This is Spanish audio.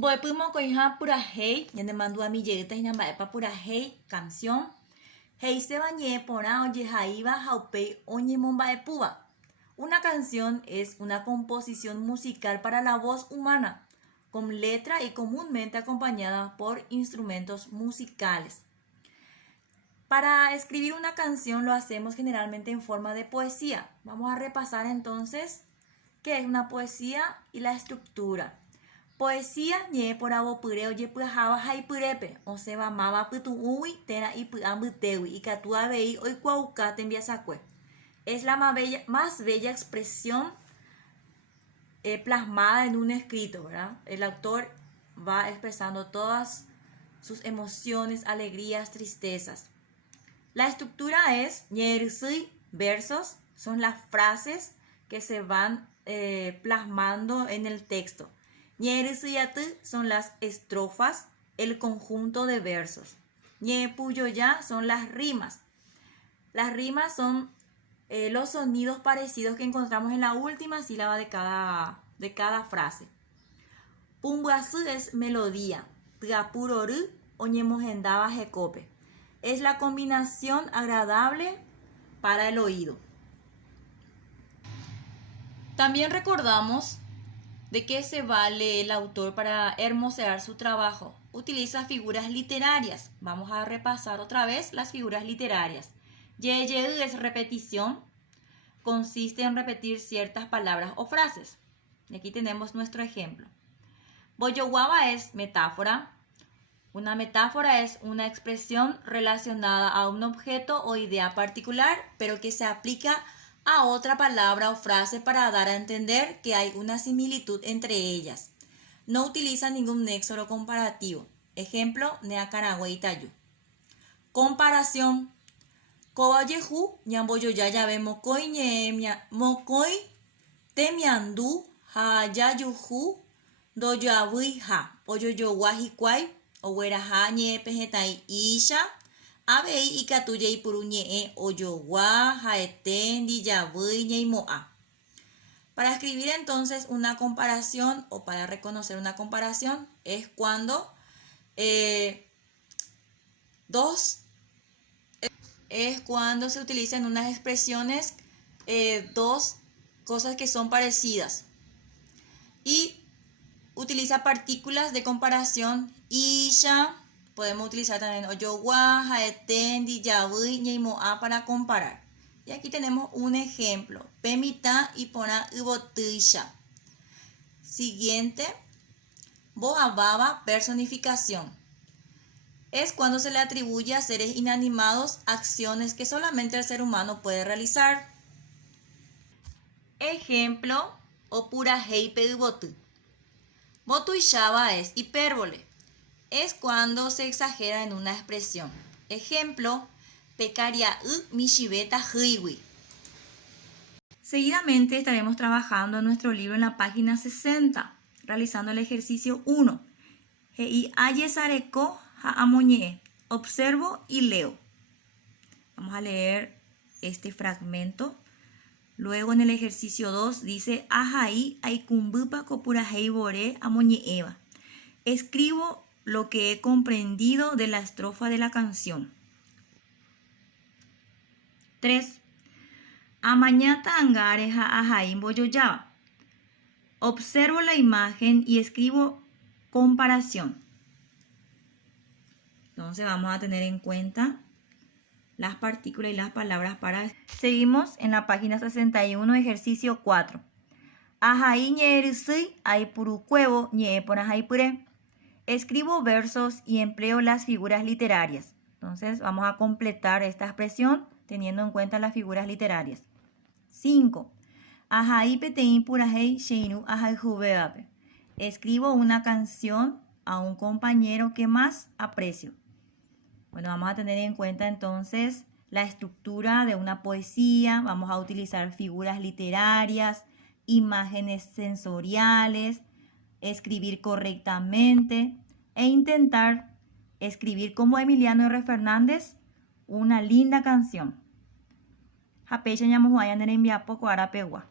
Boepimo coija pura hey, yende mandó a mi lleguita y namba pura hey, canción. Hey se bañé pora oye jaiba jaupei oñe momba epuba. Una canción es una composición musical para la voz humana, con letra y comúnmente acompañada por instrumentos musicales. Para escribir una canción lo hacemos generalmente en forma de poesía. Vamos a repasar entonces qué es una poesía y la estructura. Poesía ñe por abopure oye pujaba jaipurepe, o se bamaba putu uwi, tera y puambutewi, y catua vei hoy cuauca tembiasacue. Es la más bella expresión plasmada en un escrito, ¿verdad? El autor va expresando todas sus emociones, alegrías, tristezas. La estructura es ñersui, versos, son las frases que se van plasmando en el texto. Ñersuyatu son las estrofas, el conjunto de versos. Ñepuyoya son las rimas. Las rimas son los sonidos parecidos que encontramos en la última sílaba de cada frase. Pumbuasu es melodía. Tgapuroru o ñemogendaba jecope. Es la combinación agradable para el oído. También recordamos de qué se vale el autor para hermosear su trabajo. Utiliza figuras literarias. Vamos a repasar otra vez las figuras literarias. Yeyedu es repetición. Consiste en repetir ciertas palabras o frases. Y aquí tenemos nuestro ejemplo. Boyoguaba es metáfora. Una metáfora es una expresión relacionada a un objeto o idea particular, pero que se aplica a otra palabra o frase para dar a entender que hay una similitud entre ellas. No utiliza ningún nexo o comparativo. Ejemplo, Neacaragüe y Tayu. Comparación. Kobayehu, ñamboyoyaya ve mokoi mokoi temiandu hayayuhu doyoabuija oyoyoguajikwai ogueraja ñepejetai isha abei ikatuye ipuru ñe'e oyogua jaete ndiyavui ñeimo'a. Para escribir entonces una comparación o para reconocer una comparación es cuando se utilizan unas expresiones, dos cosas que son parecidas. Y utiliza partículas de comparación. Isha, podemos utilizar también oyogua, jaeten, diyabui, ñeimoa para comparar. Y aquí tenemos un ejemplo. Pemita y pona ubotisha. Siguiente. Boababa, personificación. Es cuando se le atribuye a seres inanimados acciones que solamente el ser humano puede realizar. Ejemplo, opura heipe ubotu. Botuishaba es hipérbole. Es cuando se exagera en una expresión. Ejemplo, pecaria mishibeta hiwi. Seguidamente estaremos trabajando en nuestro libro en la página 60, realizando el ejercicio 1. Hei ayesareko haamoñe. Observo y leo. Vamos a leer este fragmento. Luego en el ejercicio 2 dice Ajai aikumbupa kopura heibore amoñeeva. Escribo lo que he comprendido de la estrofa de la canción. 3. Amañata angareja ajai boyoyaba. Observo la imagen y escribo comparación. Entonces vamos a tener en cuenta las partículas y las palabras para... Seguimos en la página 61, ejercicio 4. Ajai ñerisui aipuru cuevo ñeepona jaipure. Escribo versos y empleo las figuras literarias. Entonces vamos a completar esta expresión teniendo en cuenta las figuras literarias. 5. Ajai petein purahei sheinu ajai juveape. Escribo una canción a un compañero que más aprecio. Bueno, vamos a tener en cuenta entonces la estructura de una poesía. Vamos a utilizar figuras literarias, imágenes sensoriales, escribir correctamente e intentar escribir como Emiliano R. Fernández una linda canción. Hapecha ñamuhuaya nerembiapo kuarapegua.